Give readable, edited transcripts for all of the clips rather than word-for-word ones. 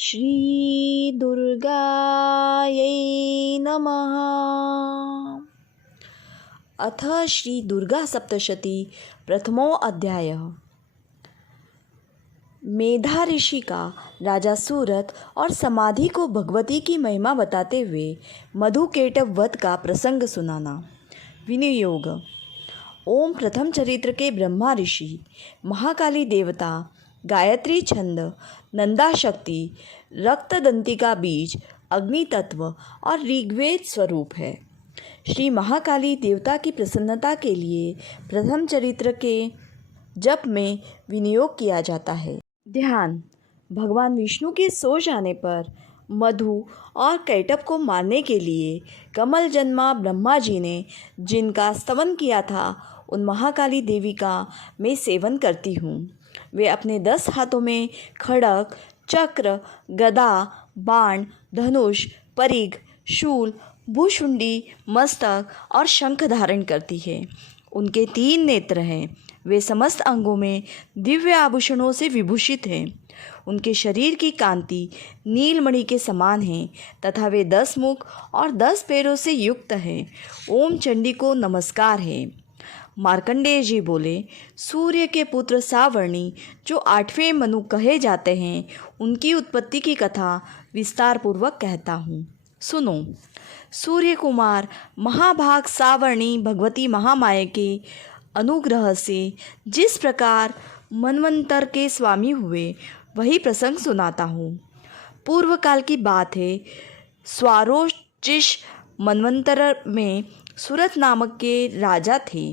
श्री दुर्गायै नमः। अथ श्री दुर्गा सप्तशती प्रथमो अध्यायः। मेधा ऋषि का राजा सूरत और समाधि को भगवती की महिमा बताते हुए मधुकेटव वध का प्रसंग सुनाना। विनियोग। ओम प्रथम चरित्र के ब्रह्मा ऋषि, महाकाली देवता, गायत्री छंद, नंदा शक्ति, रक्तदंतिका बीज, अग्नि तत्व और ऋग्वेद स्वरूप है। श्री महाकाली देवता की प्रसन्नता के लिए प्रथम चरित्र के जप में विनियोग किया जाता है। ध्यान। भगवान विष्णु के सो जाने पर मधु और कैटभ को मारने के लिए कमल जन्मा ब्रह्मा जी ने जिनका स्तवन किया था, उन महाकाली देवी का मैं सेवन करती हूँ। वे अपने 10 हाथों में खड़ग, चक्र, गदा, बाण, धनुष, परिघ, शूल, भूशुंडी, मस्तक और शंख धारण करती है। उनके 3 नेत्र हैं। वे समस्त अंगों में दिव्य आभूषणों से विभूषित हैं। उनके शरीर की कांति नीलमणि के समान है तथा वे 10 मुख और 10 पैरों से युक्त है। ओम चंडी को नमस्कार है। मार्कंडेय जी बोले, सूर्य के पुत्र सावर्णी जो 8वें मनु कहे जाते हैं, उनकी उत्पत्ति की कथा विस्तार पूर्वक कहता हूँ, सुनो। सूर्य कुमार महाभाग सावर्णी भगवती महामाया के अनुग्रह से जिस प्रकार मनवंतर के स्वामी हुए, वही प्रसंग सुनाता हूँ। पूर्व काल की बात है। स्वारोचिष मनवंतर में सूरत नामक के राजा थे,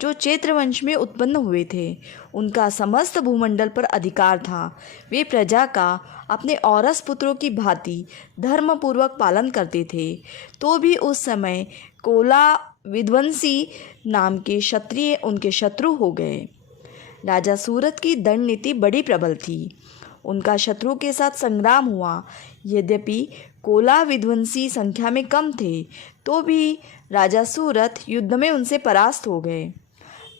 जो चैत्र वंश में उत्पन्न हुए थे। उनका समस्त भूमंडल पर अधिकार था। वे प्रजा का अपने औरस पुत्रों की भांति धर्मपूर्वक पालन करते थे। तो भी उस समय कोला विध्वंसी नाम के क्षत्रिय उनके शत्रु हो गए। राजा सूरत की दंड नीति बड़ी प्रबल थी। उनका शत्रु के साथ संग्राम हुआ। यद्यपि कोला विध्वंसी संख्या में कम थे, तो भी राजा सूरत युद्ध में उनसे परास्त हो गए।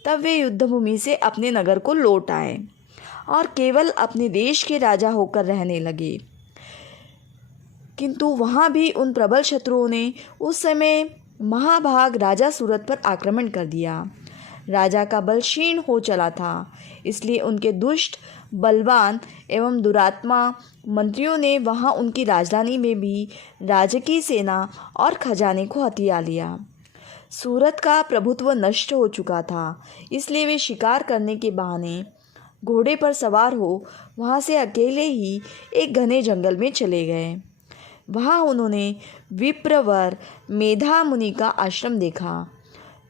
तब वे युद्धभूमि से अपने नगर को लौट आए और केवल अपने देश के राजा होकर रहने लगे। किंतु वहाँ भी उन प्रबल शत्रुओं ने उस समय महाभाग राजा सूरत पर आक्रमण कर दिया। राजा का बल क्षीण हो चला था, इसलिए उनके दुष्ट, बलवान एवं दुरात्मा मंत्रियों ने वहाँ उनकी राजधानी में भी राजकीय सेना और खजाने को हथिया लिया। सूरत का प्रभुत्व नष्ट हो चुका था, इसलिए वे शिकार करने के बहाने घोड़े पर सवार हो वहाँ से अकेले ही एक घने जंगल में चले गए। वहाँ उन्होंने विप्रवर मेधा मुनि का आश्रम देखा,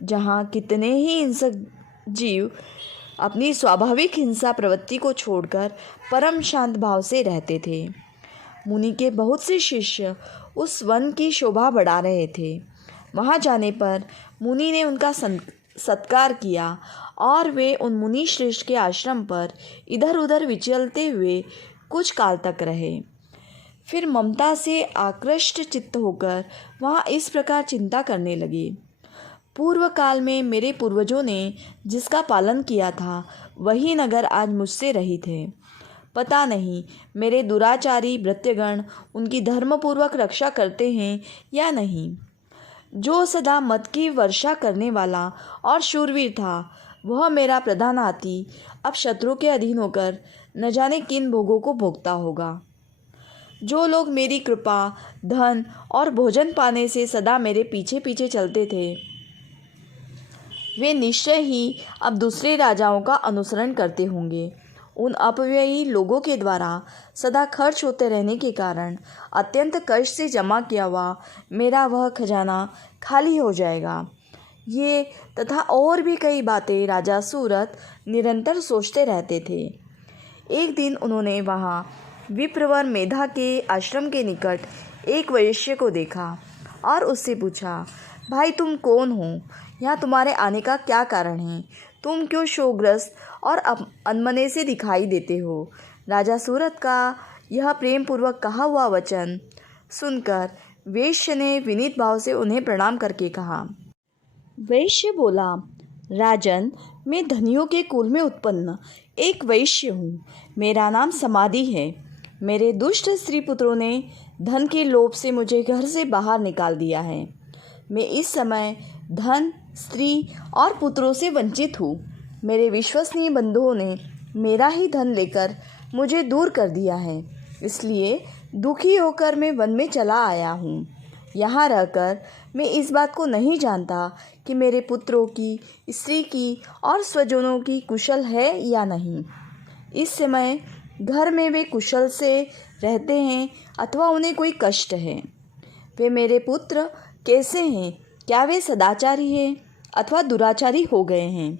जहाँ कितने ही हिंसक जीव अपनी स्वाभाविक हिंसा प्रवृत्ति को छोड़कर परम शांत भाव से रहते थे। मुनि के बहुत से शिष्य उस वन की शोभा बढ़ा रहे थे। वहाँ जाने पर मुनि ने उनका सत्कार किया और वे उन मुनि श्रेष्ठ के आश्रम पर इधर उधर विचलते हुए कुछ काल तक रहे। फिर ममता से आकृष्ट चित्त होकर वहाँ इस प्रकार चिंता करने लगे, पूर्व काल में मेरे पूर्वजों ने जिसका पालन किया था, वही नगर आज मुझसे रहित है। पता नहीं मेरे दुराचारी भृत्यगण उनकी धर्मपूर्वक रक्षा करते हैं या नहीं। जो सदा मत की वर्षा करने वाला और शूरवीर था, वह मेरा प्रधान हाथी अब शत्रु के अधीन होकर न जाने किन भोगों को भोगता होगा। जो लोग मेरी कृपा, धन और भोजन पाने से सदा मेरे पीछे पीछे चलते थे, वे निश्चय ही अब दूसरे राजाओं का अनुसरण करते होंगे। उन अपव्ययी लोगों के द्वारा सदा खर्च होते रहने के कारण अत्यंत कष्ट से जमा किया हुआ मेरा वह खजाना खाली हो जाएगा। ये तथा और भी कई बातें राजा सूरत निरंतर सोचते रहते थे। एक दिन उन्होंने वहाँ विप्रवर मेधा के आश्रम के निकट एक वैश्य को देखा और उससे पूछा, भाई तुम कौन हो? यहाँ तुम्हारे आने का क्या कारण है? तुम क्यों शोकग्रस्त और अनमने से दिखाई देते हो? राजा सूरत का यह प्रेम पूर्वक कहा हुआ वचन सुनकर वैश्य ने विनीत भाव से उन्हें प्रणाम करके कहा। वैश्य बोला, राजन, मैं धनियों के कुल में उत्पन्न एक वैश्य हूँ। मेरा नाम समाधि है। मेरे दुष्ट स्त्री पुत्रों ने धन के लोभ से मुझे घर से बाहर निकाल दिया है। मैं इस समय धन, स्त्री और पुत्रों से वंचित हूँ। मेरे विश्वसनीय बंधुओं ने मेरा ही धन लेकर मुझे दूर कर दिया है, इसलिए दुखी होकर मैं वन में चला आया हूँ। यहाँ रहकर मैं इस बात को नहीं जानता कि मेरे पुत्रों की, स्त्री की और स्वजनों की कुशल है या नहीं। इस समय घर में वे कुशल से रहते हैं अथवा उन्हें कोई कष्ट है। वे मेरे पुत्र कैसे हैं? क्या वे सदाचारी हैं अथवा दुराचारी हो गए हैं?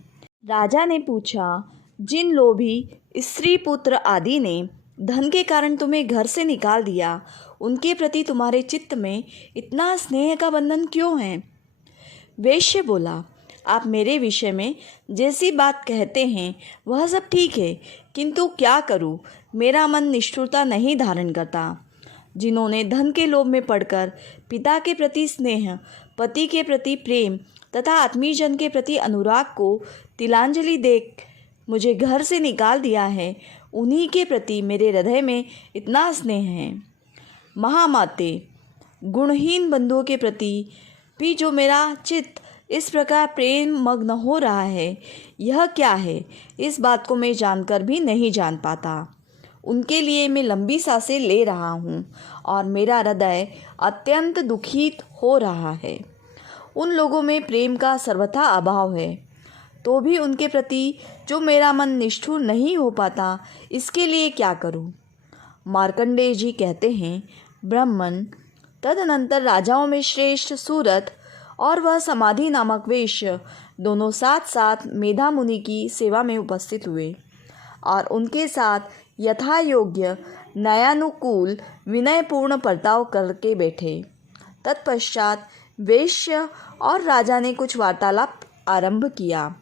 राजा ने पूछा, जिन लोभी स्त्री पुत्र आदि ने धन के कारण तुम्हें घर से निकाल दिया, उनके प्रति तुम्हारे चित्त में इतना स्नेह का बंधन क्यों है? वैश्य बोला, आप मेरे विषय में जैसी बात कहते हैं वह सब ठीक है, किंतु क्या करूं, मेरा मन निष्ठुरता नहीं धारण करता। जिन्होंने धन के लोभ में पड़कर पिता के प्रति स्नेह, पति के प्रति प्रेम तथा आत्मीयजन के प्रति अनुराग को तिलांजलि देख मुझे घर से निकाल दिया है, उन्हीं के प्रति मेरे हृदय में इतना स्नेह है। महामाते, गुणहीन बंधुओं के प्रति भी जो मेरा चित्त इस प्रकार प्रेम मग्न हो रहा है, यह क्या है? इस बात को मैं जानकर भी नहीं जान पाता। उनके लिए मैं लंबी सांसें ले रहा हूँ और मेरा हृदय अत्यंत दुखित हो रहा है। उन लोगों में प्रेम का सर्वथा अभाव है, तो भी उनके प्रति जो मेरा मन निष्ठुर नहीं हो पाता, इसके लिए क्या करूं? मार्कंडेय जी कहते हैं, ब्राह्मण, तदनंतर राजाओं में श्रेष्ठ सूरत और वह समाधि नामक वेश्य दोनों साथ साथ मेधा मुनि की सेवा में उपस्थित हुए और उनके साथ यथा योग्य न्यायानुकूल विनयपूर्ण बर्ताव करके बैठे। तत्पश्चात वेश्य और राजा ने कुछ वार्तालाप आरंभ किया।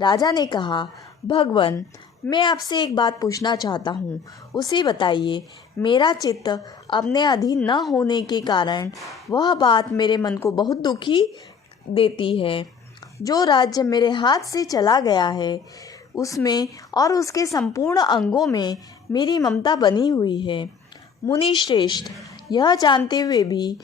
राजा ने कहा, भगवान, मैं आपसे एक बात पूछना चाहता हूँ, उसे बताइए। मेरा चित्त अपने अधीन न होने के कारण वह बात मेरे मन को बहुत दुखी देती है। जो राज्य मेरे हाथ से चला गया है, उसमें और उसके संपूर्ण अंगों में मेरी ममता बनी हुई है। मुनि श्रेष्ठ, यह जानते हुए भी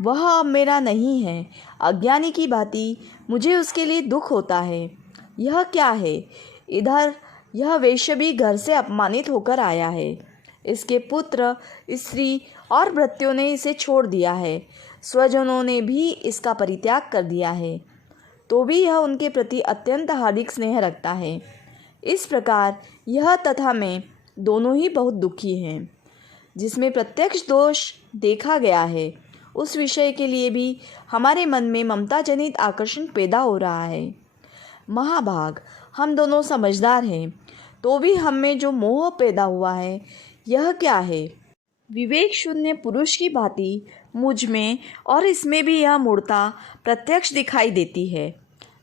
वह अब मेरा नहीं है। अज्ञानी की भांति मुझे उसके लिए दुख होता है। यह क्या है? इधर यह वेश्य भी घर से अपमानित होकर आया है। इसके पुत्र, स्त्री और भृत्यों ने इसे छोड़ दिया है। स्वजनों ने भी इसका परित्याग कर दिया है, तो भी यह उनके प्रति अत्यंत हार्दिक स्नेह रखता है। इस प्रकार यह तथा मैं दोनों ही बहुत दुखी हैं। जिसमें प्रत्यक्ष दोष देखा गया है, उस विषय के लिए भी हमारे मन में ममता जनित आकर्षण पैदा हो रहा है। महाभाग, हम दोनों समझदार हैं, तो भी हम में जो मोह पैदा हुआ है, यह क्या है? विवेक शून्य पुरुष की भांति मुझ में और इसमें भी यह मूर्ता प्रत्यक्ष दिखाई देती है।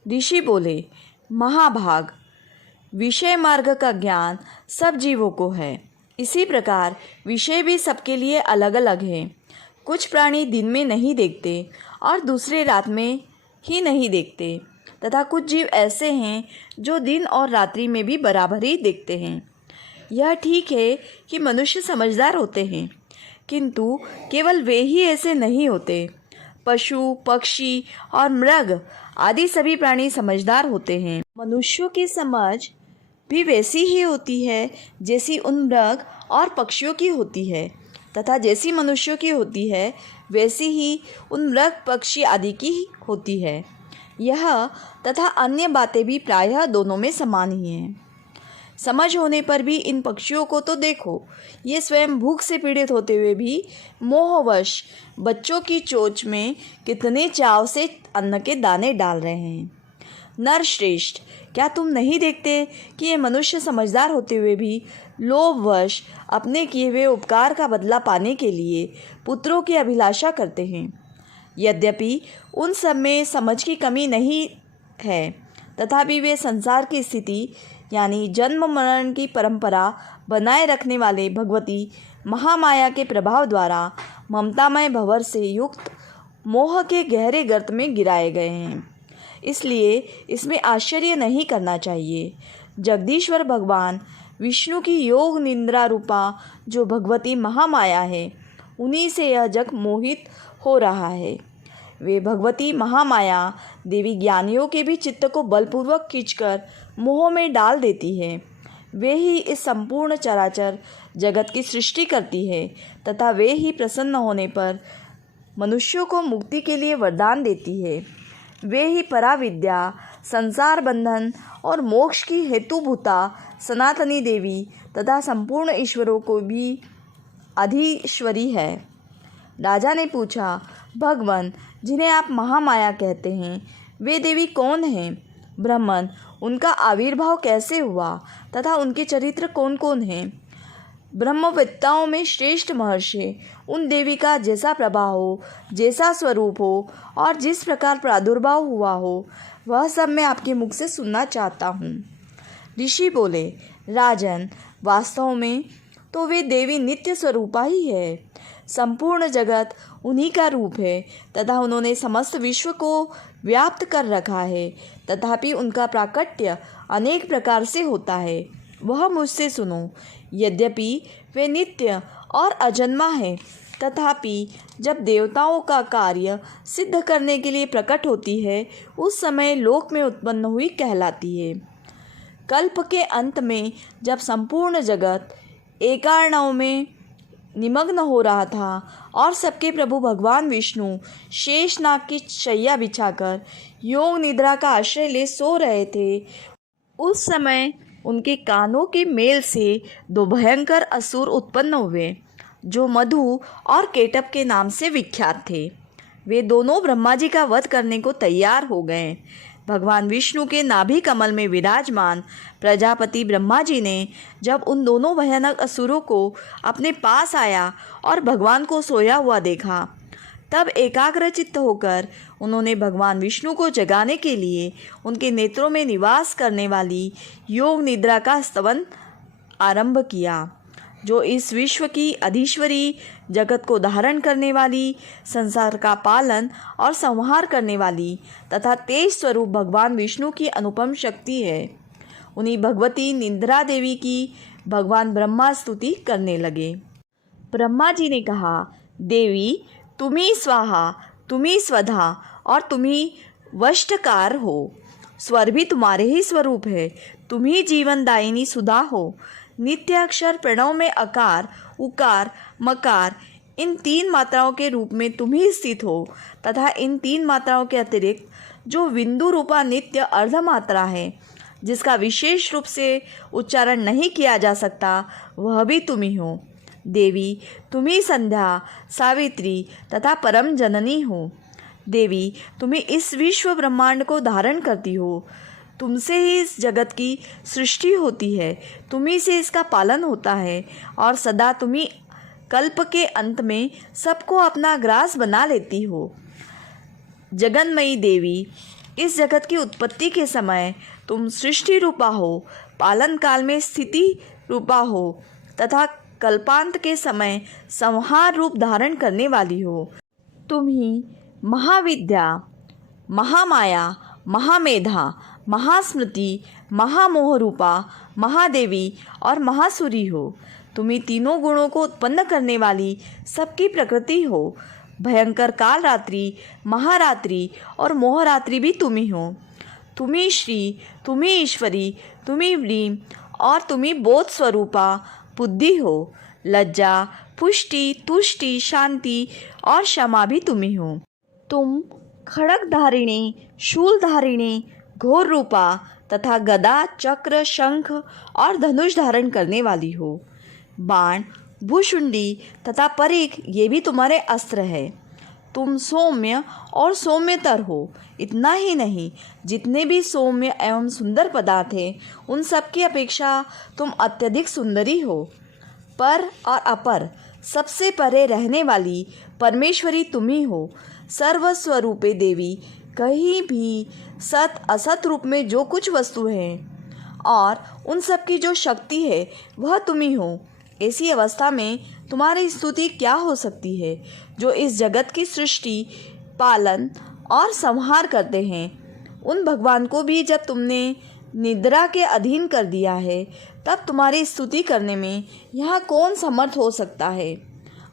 ऋषि बोले, महाभाग, विषय मार्ग का ज्ञान सब जीवों को है। इसी प्रकार विषय भी सबके लिए अलग अलग है। कुछ प्राणी दिन में नहीं देखते और दूसरे रात में ही नहीं देखते, तथा कुछ जीव ऐसे हैं जो दिन और रात्रि में भी बराबर ही देखते हैं। यह ठीक है कि मनुष्य समझदार होते हैं, किंतु केवल वे ही ऐसे नहीं होते। पशु, पक्षी और मृग आदि सभी प्राणी समझदार होते हैं। मनुष्यों की समझ भी वैसी ही होती है जैसी उन मृग और पक्षियों की होती है, तथा जैसी मनुष्यों की होती है वैसी ही उन मृग, पक्षी आदि की होती है। यह तथा अन्य बातें भी प्रायः दोनों में समान ही हैं। समझ होने पर भी इन पक्षियों को तो देखो, ये स्वयं भूख से पीड़ित होते हुए भी मोहवश बच्चों की चोंच में कितने चाव से अन्न के दाने डाल रहे हैं। नरश्रेष्ठ, क्या तुम नहीं देखते कि ये मनुष्य समझदार होते हुए भी लोभवश अपने किए हुए उपकार का बदला पाने के लिए पुत्रों की अभिलाषा करते हैं? यद्यपि उन सब में समझ की कमी नहीं है, तथापि वे संसार की स्थिति यानी जन्म मरण की परंपरा बनाए रखने वाले भगवती महामाया के प्रभाव द्वारा ममतामय भंवर से युक्त मोह के गहरे गर्त में गिराए गए हैं। इसलिए इसमें आश्चर्य नहीं करना चाहिए। जगदीश्वर भगवान विष्णु की योग निद्रा रूपा जो भगवती महामाया है, उन्हीं से यह जग मोहित हो रहा है। वे भगवती महामाया देवी ज्ञानियों के भी चित्त को बलपूर्वक खींचकर मोह में डाल देती है। वे ही इस संपूर्ण चराचर जगत की सृष्टि करती है तथा वे ही प्रसन्न होने पर मनुष्यों को मुक्ति के लिए वरदान देती है। वे ही पराविद्या, संसार बंधन और मोक्ष की हेतुभूता सनातनी देवी तथा संपूर्ण ईश्वरों को भी अधीश्वरी है। राजा ने पूछा, भगवान, जिन्हें आप महामाया कहते हैं, वे देवी कौन हैं? ब्राह्मण, उनका आविर्भाव कैसे हुआ तथा उनके चरित्र कौन कौन हैं? ब्रह्मवेत्ताओं में श्रेष्ठ महर्षि उन देवी का जैसा प्रभाव हो, जैसा स्वरूप हो और जिस प्रकार प्रादुर्भाव हुआ हो, वह सब मैं आपके मुख से सुनना चाहता हूँ। ऋषि बोले, राजन, वास्तव में तो वे देवी नित्य स्वरूपा ही है। संपूर्ण जगत उन्हीं का रूप है तथा उन्होंने समस्त विश्व को व्याप्त कर रखा है। तथापि उनका प्राकट्य अनेक प्रकार से होता है, वह मुझसे सुनो। यद्यपि वे नित्य और अजन्मा है, तथापि जब देवताओं का कार्य सिद्ध करने के लिए प्रकट होती है, उस समय लोक में उत्पन्न हुई कहलाती है। कल्प के अंत में जब संपूर्ण जगत एकार्णव में निमग्न हो रहा था और सबके प्रभु भगवान विष्णु शेषनाग की शैया बिछाकर योग निद्रा का आश्रय ले सो रहे थे, उस समय उनके कानों के मेल से दो भयंकर असुर उत्पन्न हुए, जो मधु और केटप के नाम से विख्यात थे। वे दोनों ब्रह्मा जी का वध करने को तैयार हो गए। भगवान विष्णु के नाभि कमल में विराजमान प्रजापति ब्रह्मा जी ने जब उन दोनों भयानक असुरों को अपने पास आया और भगवान को सोया हुआ देखा, तब एकाग्रचित्त होकर उन्होंने भगवान विष्णु को जगाने के लिए उनके नेत्रों में निवास करने वाली योग निद्रा का स्तवन आरंभ किया, जो इस विश्व की अधीश्वरी, जगत को धारण करने वाली, संसार का पालन और संहार करने वाली तथा तेज स्वरूप भगवान विष्णु की अनुपम शक्ति है। उन्हीं भगवती निद्रा देवी की भगवान ब्रह्मा स्तुति करने लगे। ब्रह्मा जी ने कहा, देवी, तुम्ही स्वाहा, तुम्ही स्वधा और तुम्ही वष्टकार हो। स्वर भी तुम्हारे ही स्वरूप है। तुम्ही जीवनदायिनी सुधा हो। नित्य अक्षर प्रणव में अकार, उकार, मकार इन तीन मात्राओं के रूप में तुम ही स्थित हो तथा इन तीन मात्राओं के अतिरिक्त जो बिंदु रूपा नित्य अर्ध मात्रा है, जिसका विशेष रूप से उच्चारण नहीं किया जा सकता, वह भी तुम ही हो। देवी, तुम ही संध्या, सावित्री तथा परम जननी हो। देवी, तुम ही इस विश्व ब्रह्मांड को धारण करती हो। तुमसे ही इस जगत की सृष्टि होती है, तुम्ही से इसका पालन होता है और सदा तुम्ही कल्प के अंत में सबको अपना ग्रास बना लेती हो। जगन्मयी देवी, इस जगत की उत्पत्ति के समय तुम सृष्टि रूपा हो, पालन काल में स्थिति रूपा हो तथा कल्पांत के समय संहार रूप धारण करने वाली हो। तुम ही महाविद्या, महामाया, महामेधा, महास्मृति, महामोह रूपा, महादेवी और महासुरी हो। तुम ही तीनों गुणों को उत्पन्न करने वाली सबकी प्रकृति हो। भयंकर काल रात्रि, महारात्रि और मोहरात्रि भी तुम ही हो। तुम ही श्री, तुम ही ईश्वरी, तुम ही ब्रीम और तुम ही बोध स्वरूपा बुद्धि हो। लज्जा, पुष्टि, तुष्टि, शांति और क्षमा भी तुम ही हो। तुम खड़ग धारिणी, शूल धारिणी, घोर रूपा तथा गदा, चक्र, शंख और धनुष धारण करने वाली हो। बाण, भूशुंडी तथा परिघ ये भी तुम्हारे अस्त्र है। तुम सौम्य और सौम्यतर हो। इतना ही नहीं, जितने भी सौम्य एवं सुंदर पदार्थ हैं, उन सब की अपेक्षा तुम अत्यधिक सुंदरी हो। पर और अपर सबसे परे रहने वाली परमेश्वरी तुम ही हो। सर्वस्वरूपे देवी, कहीं भी सत असत रूप में जो कुछ वस्तु हैं और उन सब की जो शक्ति है, वह तुम ही हो। ऐसी अवस्था में तुम्हारी स्तुति क्या हो सकती है, जो इस जगत की सृष्टि, पालन और संहार करते हैं। उन भगवान को भी जब तुमने निद्रा के अधीन कर दिया है, तब तुम्हारी स्तुति करने में यहाँ कौन समर्थ हो सकता है।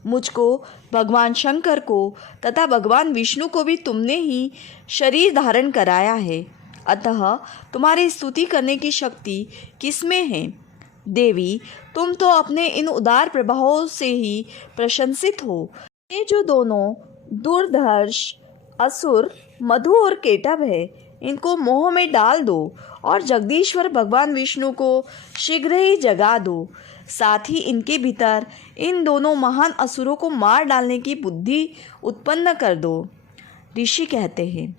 मुझको, भगवान शंकर को तथा भगवान विष्णु को भी तुमने ही शरीर धारण कराया है, अतः तुम्हारी स्तुति करने की शक्ति किसमें है। देवी, तुम तो अपने इन उदार प्रभावों से ही प्रशंसित हो। ये जो दोनों दुर्धर्ष असुर मधु और केटभ है, इनको मोह में डाल दो और जगदीश्वर भगवान विष्णु को शीघ्र ही जगा दो। साथ ही इनके भीतर इन दोनों महान असुरों को मार डालने की बुद्धि उत्पन्न कर दो। ऋषि कहते हैं,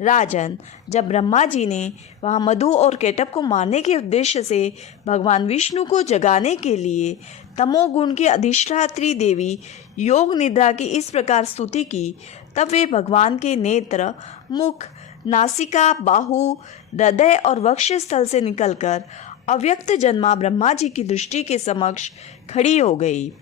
राजन, जब ब्रह्मा जी ने वहाँ मधु और केटभ को मारने के उद्देश्य से भगवान विष्णु को जगाने के लिए तमोगुण की अधिष्ठात्री देवी योग निद्रा की इस प्रकार स्तुति की, तब वे भगवान के नेत्र, मुख, नासिका, बाहु, हृदय और वक्षस्थल से निकलकर अव्यक्त जन्मा ब्रह्मा जी की दृष्टि के समक्ष खड़ी हो गई।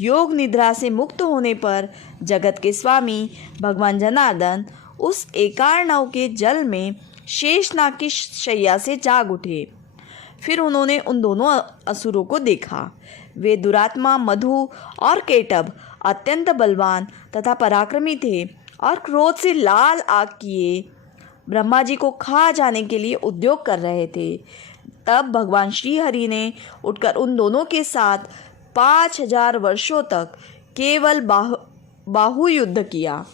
योग निद्रा से मुक्त होने पर जगत के स्वामी भगवान जनार्दन उस एकार्णव के जल में शेषनाग की शैया से जाग उठे। फिर उन्होंने उन दोनों असुरों को देखा। वे दुरात्मा मधु और केटभ अत्यंत बलवान तथा पराक्रमी थे और क्रोध से लाल आग किए ब्रह्मा जी को खा जाने के लिए उद्योग कर रहे थे। तब भगवान श्री हरि ने उठकर उन दोनों के साथ 5000 वर्षों तक केवल बाहु युद्ध किया।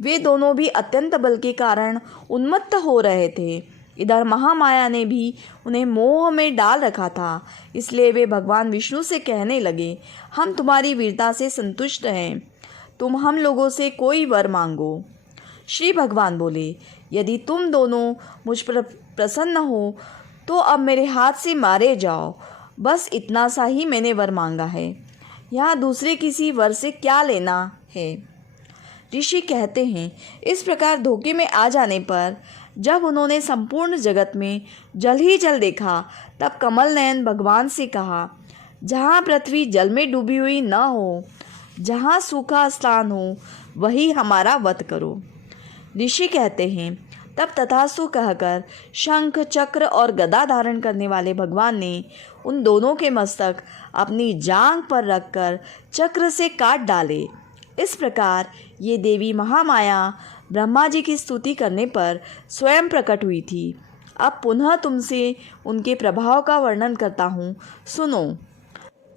वे दोनों भी अत्यंत बल के कारण उन्मत्त हो रहे थे। इधर महामाया ने भी उन्हें मोह में डाल रखा था, इसलिए वे भगवान विष्णु से कहने लगे, हम तुम्हारी वीरता से संतुष्ट हैं, तुम हम लोगों से कोई वर मांगो। श्री भगवान बोले, यदि तुम दोनों मुझ पर प्रसन्न हो तो अब मेरे हाथ से मारे जाओ। बस इतना सा ही मैंने वर मांगा है, यहाँ दूसरे किसी वर से क्या लेना है। ऋषि कहते हैं, इस प्रकार धोखे में आ जाने पर जब उन्होंने संपूर्ण जगत में जल ही जल देखा, तब कमल नयन भगवान से कहा, जहाँ पृथ्वी जल में डूबी हुई न हो, जहाँ सूखा स्थान हो, वही हमारा वध करो। ऋषि कहते हैं, तब तथास्तु कहकर शंख, चक्र और गदा धारण करने वाले भगवान ने उन दोनों के मस्तक अपनी जांघ पर रखकर चक्र से काट डाले। इस प्रकार ये देवी महामाया ब्रह्मा जी की स्तुति करने पर स्वयं प्रकट हुई थी। अब पुनः तुमसे उनके प्रभाव का वर्णन करता हूँ, सुनो।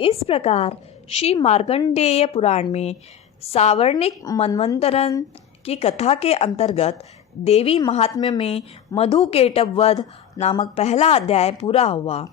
इस प्रकार श्री मार्कंडेय पुराण में सावर्णिक मनवंतरन की कथा के अंतर्गत देवी महात्म्य में मधु केटभ वध नामक पहला अध्याय पूरा हुआ।